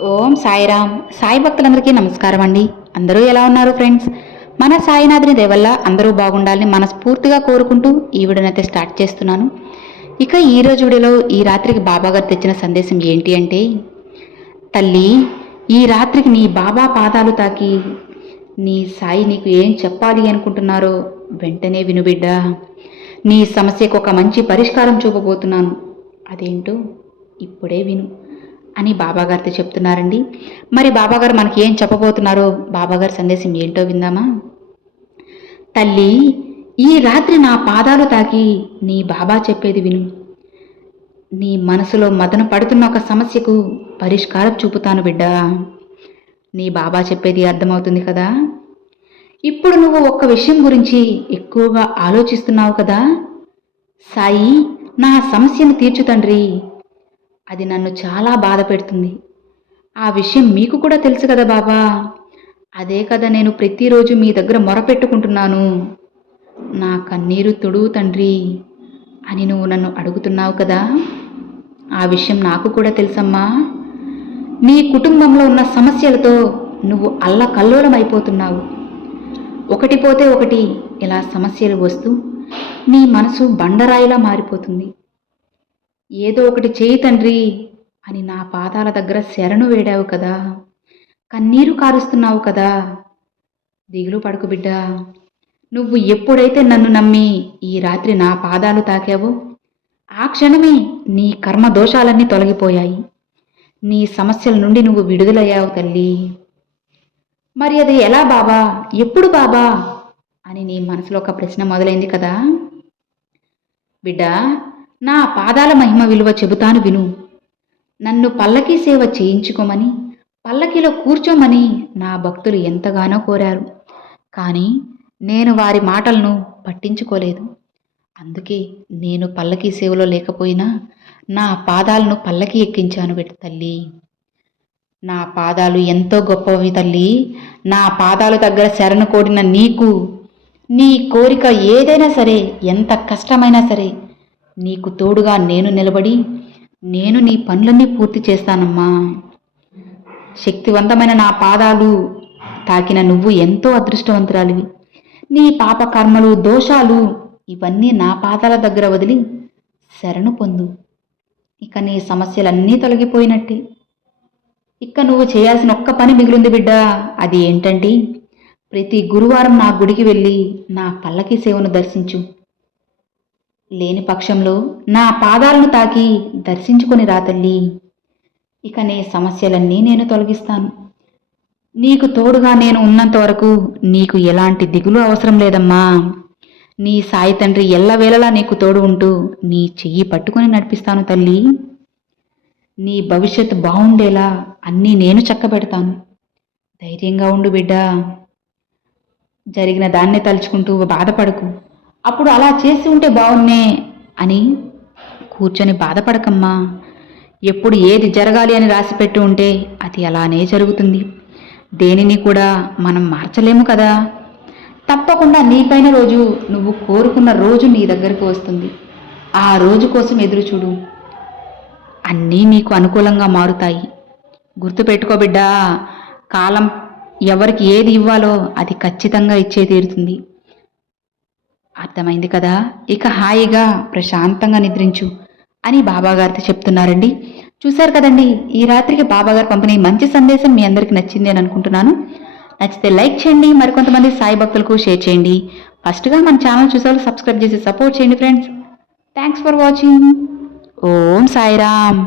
ఓం సాయిరామ్. సాయి భక్తులందరికీ నమస్కారం అండి. అందరూ ఎలా ఉన్నారు ఫ్రెండ్స్? మన సాయినాథుని దేవల్ల అందరూ బాగుండాలని మనస్ఫూర్తిగా కోరుకుంటూ ఈ వీడియోనైతే స్టార్ట్ చేస్తున్నాను. ఇక ఈరోజు వీడియోలో ఈ రాత్రికి బాబా గారు తెచ్చిన సందేశం ఏంటి అంటే తల్లి ఈ రాత్రికి నీ బాబా పాదాలు తాకి నీ సాయి నీకు ఏం చెప్పాలి అనుకుంటున్నారో వెంటనే వినుబిడ్డా నీ సమస్యకు ఒక మంచి పరిష్కారం చూపబోతున్నాను. అదేంటో ఇప్పుడే విను. అని బాబాగారితో చెప్తున్నారండి. మరి బాబాగారు మనకి ఏం చెప్పబోతున్నారో బాబాగారి సందేశం ఏంటో విందామా? తల్లి ఈ రాత్రి నా పాదాలు తాకి నీ బాబా చెప్పేది విను. నీ మనసులో మదన పడుతున్న ఒక సమస్యకు పరిష్కారం చూపుతాను బిడ్డా. నీ బాబా చెప్పేది అర్థమవుతుంది కదా? ఇప్పుడు నువ్వు ఒక్క విషయం గురించి ఎక్కువగా ఆలోచిస్తున్నావు కదా? సాయి నా సమస్యను తీర్చు తండ్రి. అది నన్ను చాలా బాధ పెడుతుంది. ఆ విషయం మీకు కూడా తెలుసు కదా బాబా. అదే కదా నేను ప్రతిరోజు మీ దగ్గర మొరపెట్టుకుంటున్నాను నా కన్నీరు తొడుగు తండ్రి అని నువ్వు నన్ను అడుగుతున్నావు కదా. ఆ విషయం నాకు కూడా తెలుసమ్మా. నీ కుటుంబంలో ఉన్న సమస్యలతో నువ్వు అల్లకల్లోలమైపోతున్నావు. ఒకటి పోతే ఒకటి ఇలా సమస్యలు వస్తూ నీ మనసు బండరాయిలా మారిపోతుంది. ఏదో ఒకటి చేయి తండ్రి అని నా పాదాల దగ్గర శరణు వేడావు కదా. కన్నీరు కారుస్తున్నావు కదా. దిగులు పడుకు బిడ్డ. నువ్వు ఎప్పుడైతే నన్ను నమ్మి ఈ రాత్రి నా పాదాలు తాకావో ఆ క్షణమే నీ కర్మ దోషాలన్నీ తొలగిపోయాయి. నీ సమస్యల నుండి నువ్వు విడుదలయ్యావు తల్లి. మరి అది ఎలా బాబా? ఎప్పుడు బాబా? అని నీ మనసులో ఒక ప్రశ్న మొదలైంది కదా. బిడ్డ నా పాదాల మహిమ విలువ చెబుతాను విను. నన్ను పల్లకీ సేవ చేయించుకోమని పల్లకీలో కూర్చోమని నా భక్తులు ఎంతగానో కోరారు. కానీ నేను వారి మాటలను పట్టించుకోలేదు. అందుకే నేను పల్లకీ సేవలో లేకపోయినా నా పాదాలను పల్లకి ఎక్కించాను బిడ్డ తల్లి. నా పాదాలు ఎంతో గొప్పవి తల్లి. నా పాదాలు దగ్గర శరణు కోడిన నీకు నీ కోరిక ఏదైనా సరే ఎంత కష్టమైనా సరే నీకు తోడుగా నేను నిలబడి నేను నీ పనులన్నీ పూర్తి చేస్తానమ్మా. శక్తివంతమైన నా పాదాలు తాకిన నువ్వు ఎంతో అదృష్టవంతురాలివి. నీ పాప కర్మలు దోషాలు ఇవన్నీ నా పాదాల దగ్గర వదిలి శరణు పొందు. ఇక నీ సమస్యలన్నీ తొలగిపోయినట్టే. ఇక నువ్వు చేయాల్సిన ఒక్క పని మిగిలింది బిడ్డ అది ఏంటంటే ప్రతి గురువారం నా గుడికి వెళ్ళి నా పల్లకి సేవను దర్శించు. లేని పక్షంలో నా పాదాలను తాకి దర్శించుకొని రా తల్లి. ఇక నీ సమస్యలన్నీ నేను తొలగిస్తాను. నీకు తోడుగా నేను ఉన్నంత వరకు నీకు ఎలాంటి దిగులు అవసరం లేదమ్మా. నీ సాయి తండ్రి ఎల్లవేళలా నీకు తోడు ఉంటూ నీ చెయ్యి పట్టుకొని నడిపిస్తాను తల్లి. నీ భవిష్యత్తు బాగుండేలా అన్నీ నేను చక్కబెడతాను. ధైర్యంగా ఉండు బిడ్డా. జరిగిన దాన్నే తలుచుకుంటూ బాధపడకు. అప్పుడు అలా చేసి ఉంటే బాగున్నే అని కూర్చొని బాధపడకమ్మా. ఎప్పుడు ఏది జరగాలి అని రాసిపెట్టి ఉంటే అది అలానే జరుగుతుంది. దేనిని కూడా మనం మార్చలేము కదా. తప్పకుండా నీపైన రోజు నువ్వు కోరుకున్న రోజు నీ దగ్గరికి వస్తుంది. ఆ రోజు కోసం ఎదురు చూడు. అన్నీ నీకు అనుకూలంగా మారుతాయి. గుర్తుపెట్టుకో బిడ్డా కాలం ఎవరికి ఏది ఇవ్వాలో అది ఖచ్చితంగా ఇచ్చే తీరుతుంది అర్థమైంది కదా? ఇక హాయిగా ప్రశాంతంగా నిద్రించు అని బాబాగారితో చెప్తున్నారండి. చూశారు కదండి ఈ రాత్రికి బాబాగారు పంపిన మంచి సందేశం మీ అందరికీ నచ్చింది అని అనుకుంటున్నాను. నచ్చితే లైక్ చేయండి మరికొంతమంది సాయి భక్తులకు షేర్ చేయండి. ఫస్ట్గా మన ఛానల్ చూసేవాళ్ళు సబ్స్క్రైబ్ చేసి సపోర్ట్ చేయండి friends. Thanks for watching. Om Sairam.